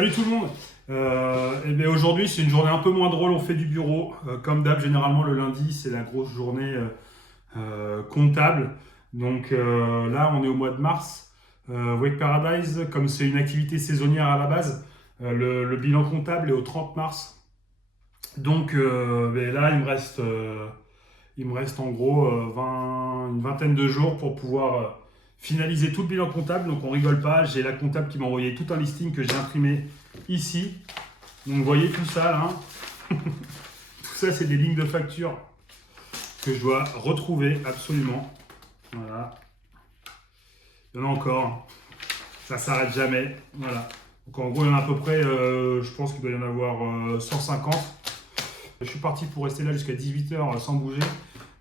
Salut tout le monde. Et bien aujourd'hui c'est une journée un peu moins drôle, on fait du bureau. Comme d'hab, généralement le lundi c'est la grosse journée comptable. Donc là on est au mois de mars. Wake Paradise, comme c'est une activité saisonnière à la base, le bilan comptable est au 30 mars. Donc ben là il me reste en gros une vingtaine de jours pour pouvoir finaliser tout le bilan comptable. Donc on rigole pas, j'ai la comptable qui m'a envoyé tout un listing que j'ai imprimé ici. Donc vous voyez tout ça là. Tout ça c'est des lignes de facture que je dois retrouver absolument. Voilà. Il y en a encore. Ça s'arrête jamais. Voilà. Donc en gros il y en a à peu près, je pense qu'il doit y en avoir 150. Je suis parti pour rester là jusqu'à 18h sans bouger.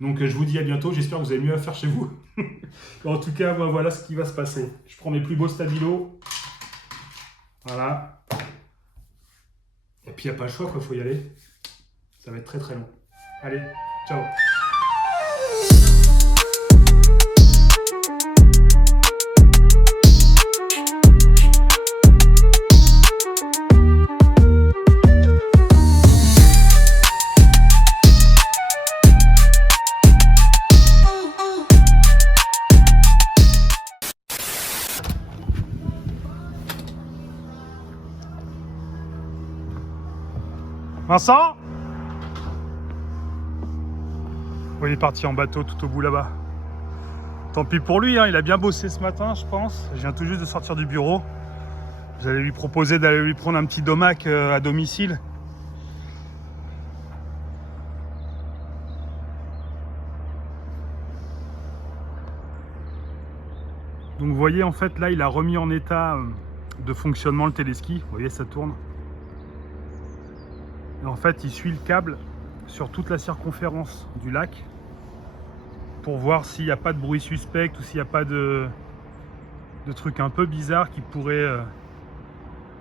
Donc je vous dis à bientôt, j'espère que vous avez mieux à faire chez vous. En tout cas, moi, voilà ce qui va se passer. Je prends mes plus beaux stabilos. Voilà. Et puis il n'y a pas le choix, quoi, faut y aller. Ça va être très très long. Allez, ciao. Vincent? Oh, il est parti en bateau tout au bout là-bas. Tant pis pour lui, hein, il a bien bossé ce matin, je pense. Je viens tout juste de sortir du bureau. J'allais lui proposer d'aller lui prendre un petit domac à domicile. Donc vous voyez, en fait, là, il a remis en état de fonctionnement le téléski. Vous voyez, ça tourne. Et en fait, il suit le câble sur toute la circonférence du lac pour voir s'il n'y a pas de bruit suspect ou s'il n'y a pas de trucs un peu bizarres qui pourraient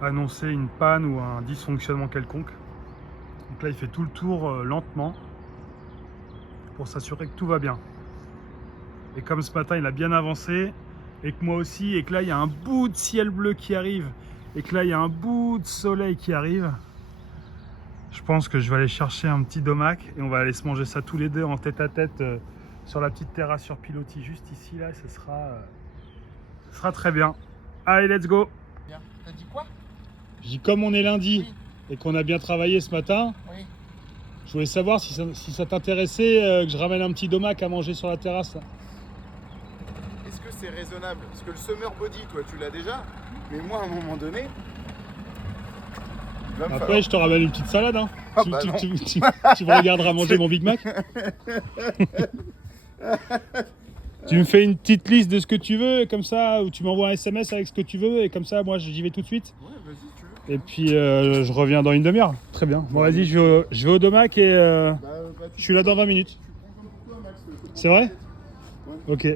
annoncer une panne ou un dysfonctionnement quelconque. Donc là, il fait tout le tour lentement pour s'assurer que tout va bien. Et comme ce matin, il a bien avancé, et que moi aussi, et que là, il y a un bout de ciel bleu qui arrive, et que là, il y a un bout de soleil qui arrive, je pense que je vais aller chercher un petit domac et on va aller se manger ça tous les deux en tête à tête sur la petite terrasse sur pilotis juste ici là, ce sera très bien. Allez, let's go. T'as dit quoi? Je dis comme on est lundi oui. Et qu'on a bien travaillé ce matin, Oui. je voulais savoir si ça t'intéressait que je ramène un petit domac à manger sur la terrasse là. Est-ce que c'est raisonnable? Parce que le summer body, toi, tu l'as déjà. Mais moi, à un moment donné... Après, je te ramène une petite salade. Hein. Ah tu, bah tu, non. tu me regarderas manger mon Big Mac. Tu me fais une petite liste de ce que tu veux, et comme ça, ou tu m'envoies un SMS avec ce que tu veux, et comme ça, moi, j'y vais tout de suite. Ouais, vas-y, tu veux. Et puis, je reviens dans une demi-heure. Très bien. Bon, vas-y, je vais au domac et je suis là dans 20 minutes. Tu prends comme pour toi, Max. C'est vrai? Ouais. Ok.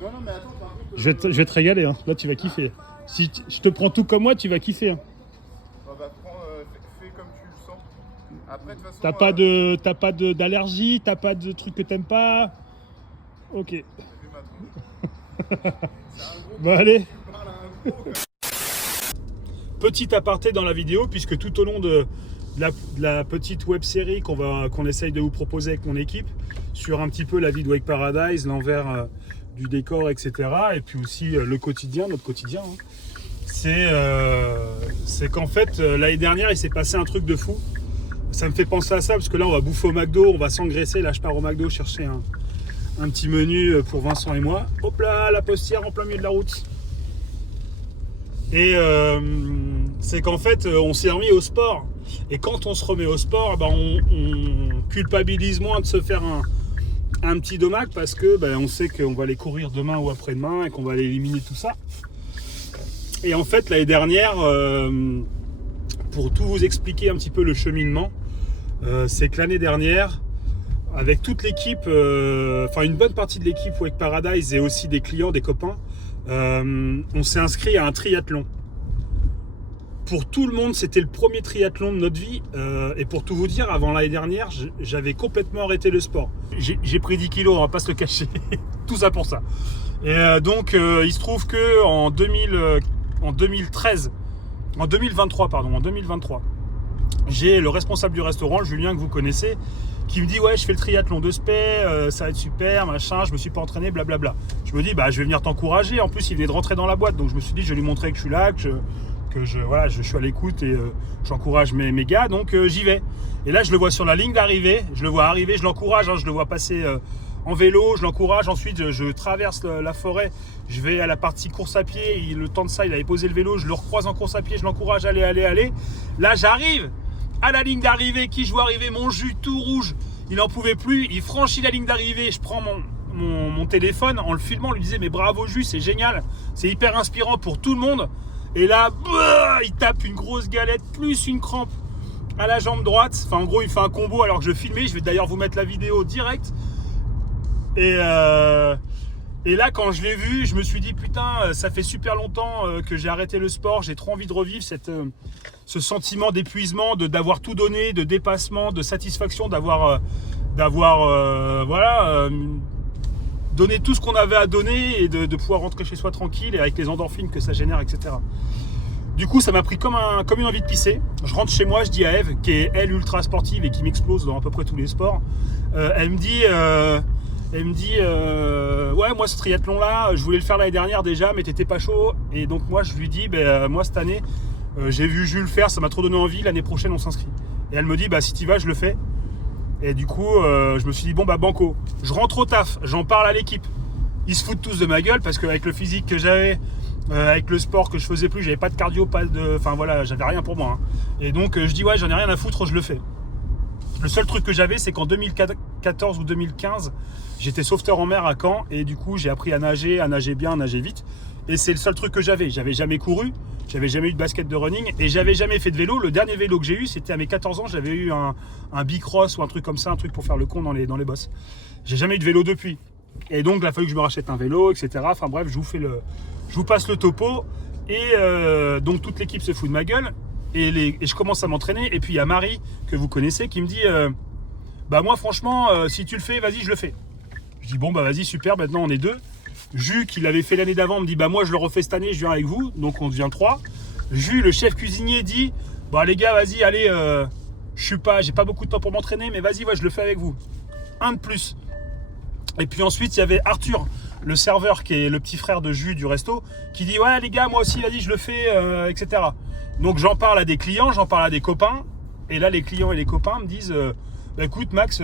Non, mais attends, par contre... Je vais te régaler. Hein. Là, tu vas kiffer. Si je te prends tout comme moi, tu vas kiffer. Hein. Fais comme tu le sens. Après, de toute façon... T'as pas d'allergie, t'as pas de trucs que t'aimes pas. Ok. Bon, allez. Petit aparté dans la vidéo, puisque tout au long de la petite web série qu'on essaye de vous proposer avec mon équipe sur un petit peu la vie de Wake Paradise, l'envers du décor, etc. Et puis aussi le quotidien, notre quotidien. Hein. C'est qu'en fait, l'année dernière, il s'est passé un truc de fou. Ça me fait penser à ça, parce que là, on va bouffer au McDo, on va s'engraisser. Là, je pars au McDo chercher un petit menu pour Vincent et moi. Hop là, la postière en plein milieu de la route. Et c'est qu'en fait, on s'est remis au sport. Et quand on se remet au sport, ben, on culpabilise moins de se faire un petit domac, parce que ben, on sait qu'on va aller courir demain ou après-demain et qu'on va aller éliminer tout ça. Et en fait, l'année dernière, pour tout vous expliquer un petit peu le cheminement, c'est que l'année dernière, avec toute l'équipe, enfin une bonne partie de l'équipe Wake Paradise et aussi des clients, des copains, on s'est inscrit à un triathlon. Pour tout le monde, c'était le premier triathlon de notre vie. Et pour tout vous dire, avant l'année dernière, j'avais complètement arrêté le sport. J'ai pris 10 kilos, on va pas se le cacher. Tout ça pour ça. Et donc, il se trouve qu'en 2013, En 2023, j'ai le responsable du restaurant, Julien, que vous connaissez, qui me dit ouais, je fais le triathlon de Spey, ça va être super, machin, je me suis pas entraîné, blablabla. Je me dis bah je vais venir t'encourager. En plus il venait de rentrer dans la boîte, donc je me suis dit je vais lui montrer que je suis là, que je suis à l'écoute et j'encourage mes gars, donc j'y vais. Et là je le vois sur la ligne d'arrivée, je le vois arriver, je l'encourage, je le vois passer en vélo, je l'encourage, ensuite je traverse la forêt, je vais à la partie course à pied, le temps de ça il avait posé le vélo, je le recroise en course à pied, je l'encourage, allez. Là j'arrive à la ligne d'arrivée, qui je vois arriver, mon jus tout rouge, il n'en pouvait plus, il franchit la ligne d'arrivée, je prends mon téléphone en le filmant, on lui disait mais bravo jus, c'est génial, c'est hyper inspirant pour tout le monde. Et là, il tape une grosse galette plus une crampe à la jambe droite, enfin en gros il fait un combo alors que je filmais, je vais d'ailleurs vous mettre la vidéo direct. Et là quand je l'ai vu, je me suis dit putain, ça fait super longtemps que j'ai arrêté le sport, j'ai trop envie de revivre ce sentiment d'épuisement, d'avoir tout donné, de dépassement, de satisfaction, d'avoir donné tout ce qu'on avait à donner et de pouvoir rentrer chez soi tranquille et avec les endorphines que ça génère, etc. Du coup, ça m'a pris comme une envie de pisser. Je rentre chez moi, je dis à Eve, qui est elle ultra sportive et qui m'explose dans à peu près tous les sports, elle me dit ouais, moi ce triathlon là, je voulais le faire l'année dernière déjà, mais t'étais pas chaud. Et donc moi je lui dis moi cette année j'ai vu Jules faire, ça m'a trop donné envie, l'année prochaine on s'inscrit. Et elle me dit si tu vas je le fais. Et du coup je me suis dit banco. Je rentre au taf, j'en parle à l'équipe. Ils se foutent tous de ma gueule parce qu'avec le physique que j'avais, avec le sport que je faisais plus, j'avais pas de cardio, j'avais rien pour moi. Et donc je dis ouais, j'en ai rien à foutre, je le fais. Le seul truc que j'avais, c'est qu'en 2014 ou 2015, j'étais sauveteur en mer à Caen et du coup j'ai appris à nager bien, à nager vite. Et c'est le seul truc que j'avais. J'avais jamais couru, j'avais jamais eu de basket de running et j'avais jamais fait de vélo. Le dernier vélo que j'ai eu, c'était à mes 14 ans, j'avais eu un bicross ou un truc comme ça, un truc pour faire le con dans les bosses. J'ai jamais eu de vélo depuis. Et donc il a fallu que je me rachète un vélo, etc. Enfin bref, je vous passe le topo. Et donc toute l'équipe se fout de ma gueule. Et je commence à m'entraîner. Et puis il y a Marie, que vous connaissez, qui me dit moi franchement, si tu le fais, vas-y, je le fais. Je dis vas-y, super, maintenant on est 2. Jus, qui l'avait fait l'année d'avant, me dit moi je le refais cette année, je viens avec vous. Donc on devient 3. Jus, le chef cuisinier, dit les gars, vas-y, allez, j'ai pas beaucoup de temps pour m'entraîner, mais vas-y, je le fais avec vous. Un de plus. Et puis ensuite, il y avait Arthur, le serveur, qui est le petit frère de Jus du resto, qui dit ouais les gars, moi aussi, vas-y, je le fais, etc. Donc j'en parle à des clients, j'en parle à des copains. Et là, les clients et les copains me disent écoute Max,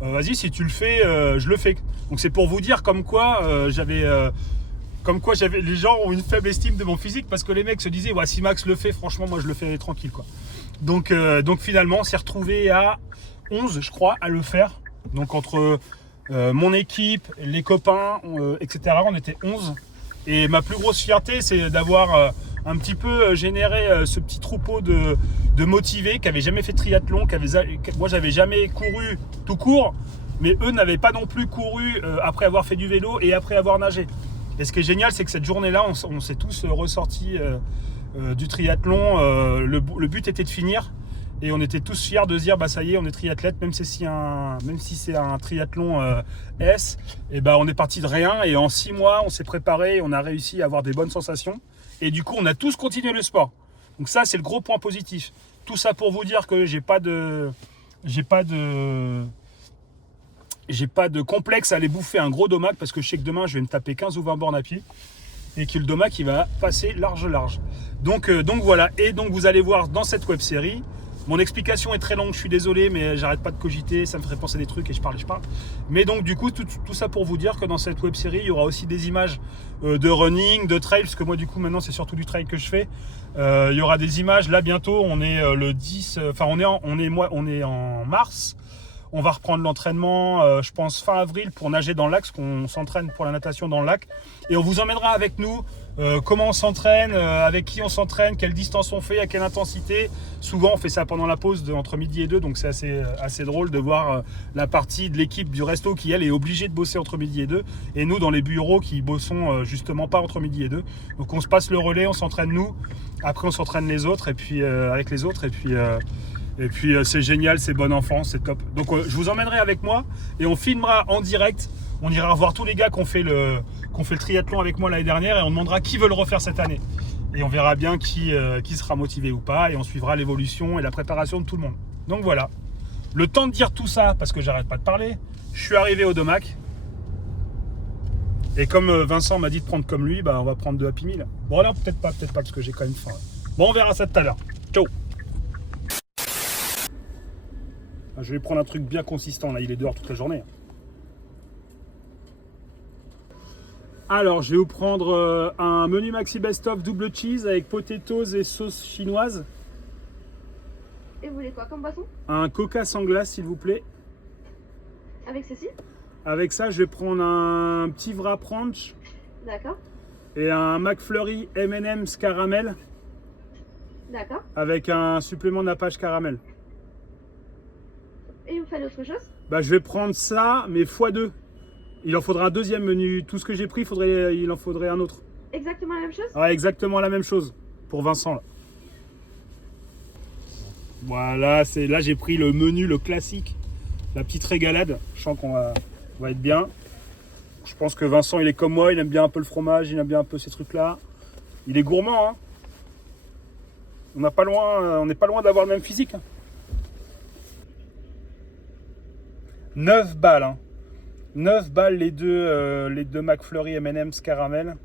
vas-y, si tu le fais, je le fais. Donc c'est pour vous dire comme quoi les gens ont une faible estime de mon physique, parce que les mecs se disaient si Max le fait, franchement moi je le fais tranquille quoi. Donc finalement on s'est retrouvé à 11 je crois à le faire. Donc entre mon équipe, les copains, etc. on était 11. Et ma plus grosse fierté, c'est d'avoir un petit peu généré ce petit troupeau de motivés qui n'avaient jamais fait de triathlon, moi j'avais jamais couru tout court, mais eux n'avaient pas non plus couru après avoir fait du vélo et après avoir nagé. Et ce qui est génial, c'est que cette journée-là, on s'est tous ressortis du triathlon. Le but était de finir. Et on était tous fiers de se dire ça y est, on est triathlète, même si c'est un triathlon S, et on est parti de rien. Et en 6 mois, on s'est préparé, on a réussi à avoir des bonnes sensations. Et du coup, on a tous continué le sport. Donc ça, c'est le gros point positif. Tout ça pour vous dire que j'ai pas de complexe à aller bouffer un gros domac, parce que je sais que demain, je vais me taper 15 ou 20 bornes à pied. Et que le domac, il va passer large. Donc voilà. Et donc vous allez voir dans cette web série. Mon explication est très longue, je suis désolé, mais j'arrête pas de cogiter, ça me ferait penser des trucs et je parle. Mais donc du coup, tout ça pour vous dire que dans cette web série, il y aura aussi des images de running, de trail, parce que moi du coup maintenant c'est surtout du trail que je fais. Il y aura des images, là bientôt, on est le 10, on est en mars. On va reprendre l'entraînement, je pense fin avril, pour nager dans le lac, parce qu'on s'entraîne pour la natation dans le lac. Et on vous emmènera avec nous, comment on s'entraîne, avec qui on s'entraîne, quelle distance on fait, à quelle intensité. Souvent on fait ça pendant la pause entre midi et 2, donc c'est assez drôle de voir la partie de l'équipe du resto qui elle est obligée de bosser entre midi et 2. Et nous dans les bureaux qui bossons justement pas entre midi et 2. Donc on se passe le relais, on s'entraîne nous, après on s'entraîne les autres, et puis avec les autres, et puis c'est génial, c'est bon enfant, c'est top. Donc je vous emmènerai avec moi et on filmera en direct. On ira revoir tous les gars qui ont fait le triathlon avec moi l'année dernière et on demandera qui veut le refaire cette année. Et on verra bien qui sera motivé ou pas. Et on suivra l'évolution et la préparation de tout le monde. Donc voilà. Le temps de dire tout ça, parce que j'arrête pas de parler, je suis arrivé au Domac. Et comme Vincent m'a dit de prendre comme lui, bah on va prendre 2 Happy Meal. Bon là, peut-être pas, parce que j'ai quand même faim. Bon, on verra ça tout à l'heure. Ciao. Je vais prendre un truc bien consistant, là, il est dehors toute la journée. Alors, je vais vous prendre un menu maxi best-of double cheese avec potatoes et sauce chinoise. Et vous voulez quoi comme boisson? Un coca sans glace, s'il vous plaît. Avec ceci? Avec ça, je vais prendre un petit wrap ranch D'accord. et un McFlurry M&M's caramel D'accord. avec un supplément nappage caramel. Et vous faites autre chose? Bah, je vais prendre ça, mais x2. Il en faudra un deuxième menu. Tout ce que j'ai pris, il en faudrait un autre. Exactement la même chose? Ouais, exactement la même chose pour Vincent là. Voilà, là j'ai pris le menu, le classique, la petite régalade. Je sens qu'on va être bien. Je pense que Vincent il est comme moi, il aime bien un peu le fromage, il aime bien un peu ces trucs là. Il est gourmand, hein. On n'est pas loin d'avoir le même physique. Hein. 9 balles, hein. 9 balles les deux McFlurry M&M's caramel.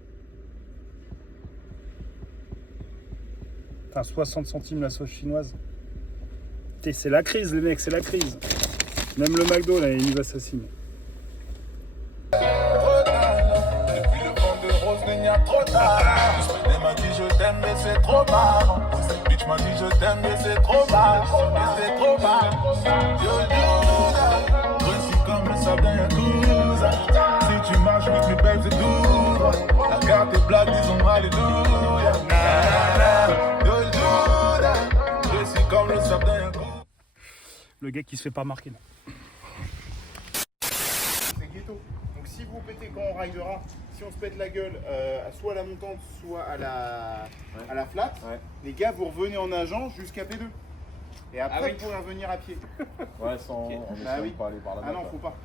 Putain, 60 centimes la sauce chinoise. C'est la crise les mecs, c'est la crise. Même le McDo là, il nous assassine. Depuis le vent de rose, il n'y a trop tard. Elle m'a dit je t'aime mais c'est trop marrant. Cette bitch m'a dit je t'aime mais c'est trop mal. Mais c'est trop mal. Yo Judas, grossi comme le sable d'un Yakuza. Si tu marches vite mes belles c'est doux. La carte est blague, disons alléluia. Yo Judas, grossi comme le sable d'un Yakuza. Le gars qui se fait pas marquer là. C'est ghetto. Donc si vous pétez quand on ridera, si on se pète la gueule soit à la montante, soit à la flat, les gars vous revenez en nageant jusqu'à P2. Et après vous pourrez revenir à pied. Ouais, sans pas aller par là-bas. Ah non, faut pas.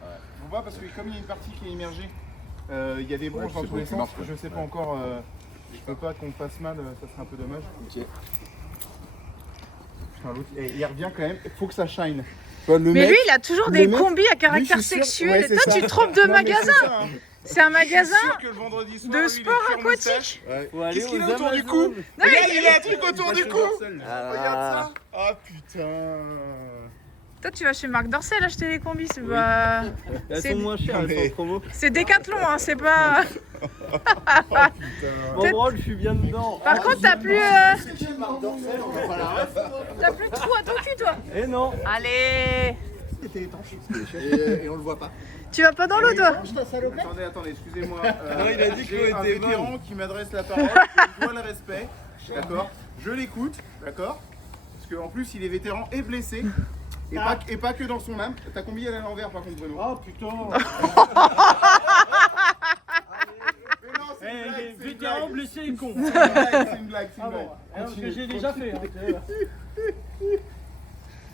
Faut pas parce que comme il y a une partie qui est immergée, il y a des branches dans tous les sens. Je sais pas encore. Je peux pas qu'on fasse mal, ça serait un peu dommage. Ok. Putain, l'autre, il revient quand même. Il faut que ça shine. Mais lui, il a toujours des combis à caractère sexuel. Et toi, tu te trompes de magasin. C'est un magasin de sport aquatique. Qu'est-ce qu'il a autour du cou? Regarde, il a un truc autour du cou. Regarde ça. Ah putain. Toi, tu vas chez Marc Dorcel acheter les combis. C'est pas. Elles sont moins chères, elles sont en promo. C'est Décathlon, hein, c'est pas. Bon, drôle, je suis bien dedans. Par contre, t'as plus. T'as plus de trou à ton cul, toi. Eh non. Allez. C'était étanche. Et on le voit pas. Tu vas pas dans l'eau, toi? Attendez, excusez-moi. Non, il a dit que j'ai l'eau un était vétéran qui m'adresse la parole. Je dois le respect. D'accord. Je l'écoute. D'accord. Parce qu'en plus, il est vétéran et blessé. Et pas que dans son âme. T'as combien à l'envers par contre, Bruno? Oh putain. Mais non, c'est une blague, c'est une Vétéran blague. blessé et con. C'est une blague, c'est une Ah blague. bon, parce que j'ai déjà fait.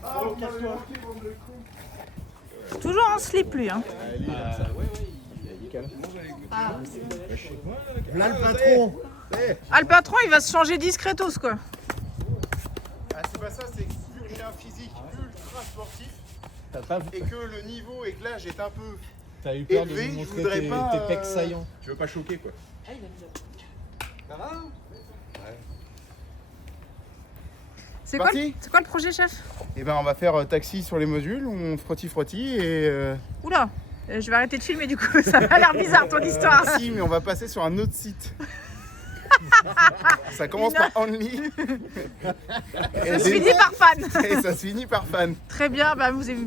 Oh, casse-toi. Toujours en slip, lui. Hein. Là le patron. Ah, le patron, il va se changer discretos, quoi. Ah, c'est pas ça, c'est que vu que j'ai un physique ultra sportif et que le niveau et que l'âge est un peu. T'as eu peur de élevé, nous je montrer voudrais pas, tes pecs saillants. Tu veux pas choquer quoi. C'est Parti quoi le projet, chef? Et ben on va faire taxi sur les modules, on frotti et. Oula, je vais arrêter de filmer du coup, ça a l'air bizarre ton histoire. Si, mais on va passer sur un autre site. Ça commence par Only. Ça se finit par fan. Et ça se finit par fan. Très bien, bah, amusez-vous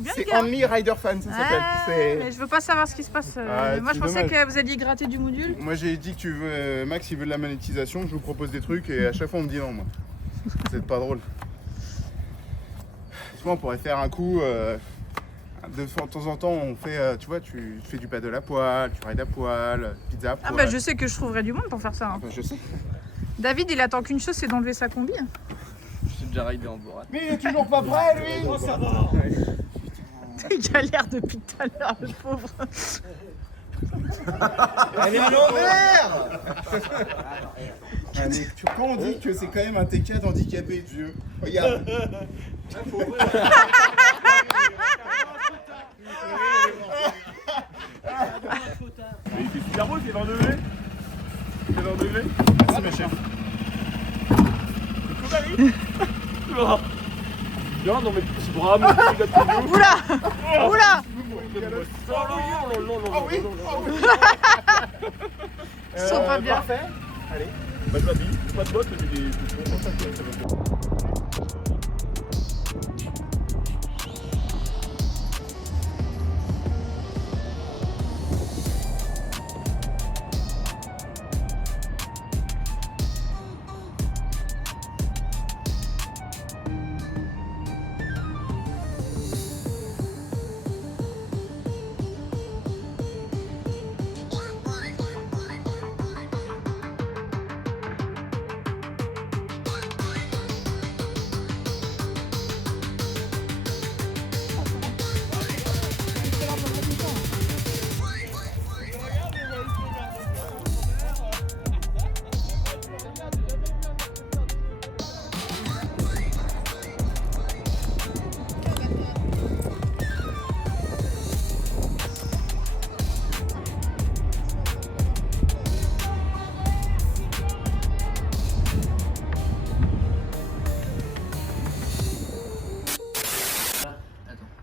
bien les C'est gars. Only Rider Fan, ça s'appelle. C'est- Mais je veux pas savoir ce qui se passe. Ah, moi je c'est pensais dommage. que vous alliez gratter du module. Moi j'ai dit que tu veux. Max il veut de la monétisation, je vous propose des trucs et à chaque fois on me dit non moi. C'est pas drôle. Franchement on pourrait faire un coup. De temps en temps on fait. Tu vois, tu fais du paddle à poil, tu rides à poil, pizza à Ah poil. bah je sais que je trouverai du monde pour faire ça. Hein. Enfin, je sais. David il attend qu'une chose, c'est d'enlever sa combi. Hein. J'ai déjà ridé en bourrade. Mais il est toujours pas prêt lui. Oh, ça va. Il galère depuis tout à l'heure, le pauvre. Elle est à l'envers. Ah, mais quand on dit que c'est quand même un T4 handicapé, vieux, regarde. Il fait super beau, il fait 20 degrés. Il fait 20 degrés. Merci, ma chère. C'est cool, Ali. Bien dans mes petits bras, mes petits gâteaux. Oula Oula Oh oui, oh oui. Ils sont pas bien. Parfait. Allez. Bah, je m'habille, j'ai pas de bottes, j'ai des bons contacts, ça va bien.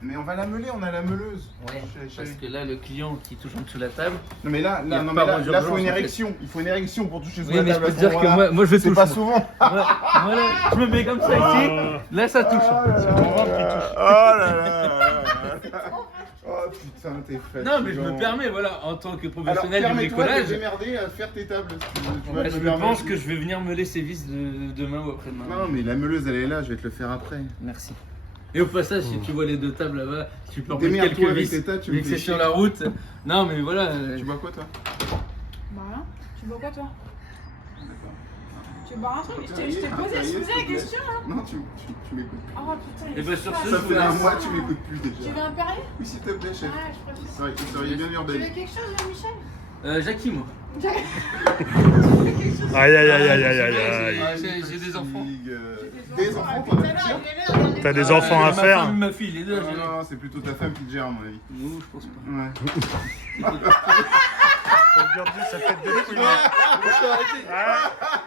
Mais on va la meuler, on a la meuleuse. Ouais, parce que là, le client qui touche en dessous de la table. Non mais là, Il y a non, pas mais vraiment là faut d'urgence, une en fait. érection. Il faut une érection pour toucher sous Oui, la mais je table. peux à te ce dire que moment-là. moi je touche. C'est pas souvent. Voilà, je me mets comme ça ici. Là, ça touche. C'est mon ventre qui touche. Oh là là. Oh putain, t'es fatiguant. Non, mais je me permets, voilà, en tant que Alors, professionnel du permets-toi de bricolage. démerder à faire tes tables. si tu veux. Tu vois, Bah, me je permets pense aussi. que je vais venir meuler ces vis demain ou après-demain. Non, mais la meuleuse elle est là, je vais te le faire après. Merci. Et au passage, si tu vois les deux tables là-bas, tu peux remettre Démerde-toi quelques avec vis. tes tables, tu me Dès que fais c'est sur chier. la route. Non, mais voilà. Tu bois quoi toi? Bah rien. Tu bois quoi toi? Tu veux boire un truc? Je t'ai posé la question là. Non, tu m'écoutes. Oh putain, Et bah, sur ce, Ça je vous fait un laisse. mois que tu m'écoutes plus Tu déjà. veux un Perrier? Oui, s'il te plaît, chef. Ouais, je préfère. C'est vrai que vous seriez bien Tu veux urbaine. quelque chose, Michel? Jackie, moi. Aïe aïe aïe aïe aïe aïe aïe. Ah, j'ai des enfants. Des enfants, toi, là? T'as des enfants à Ma faire. femme, ma fille, les deux. Non, non, c'est plutôt ta femme qui te gère, à mon avis. Non, je pense pas. Ouais. Aujourd'hui, ça fait des couilles.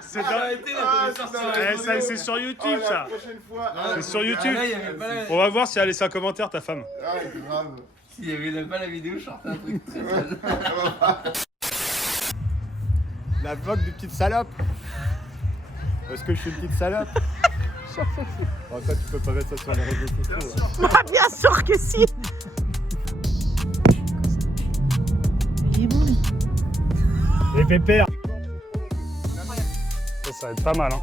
C'est Arrêtez là, Ah, ça, c'est sur YouTube Oh, ça. la prochaine fois. C'est sur YouTube. Là, il y avait pas la... On va voir si elle a laissé un commentaire, ta femme. Ah, grave. S'il y avait pas la vidéo, je sortais un truc très sale. La vlog du petite salope. Est-ce que je suis une petite salope? Oh, ça, tu peux pas mettre ça sur les réseaux sociaux. Ah, bien sûr que si. Il est bon lui. Et pépère. Ça va être pas mal. Hein.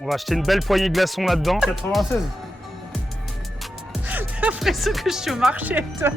On va acheter une belle poignée de glaçons là-dedans. 96. J'ai l'impression que je suis au marché avec toi.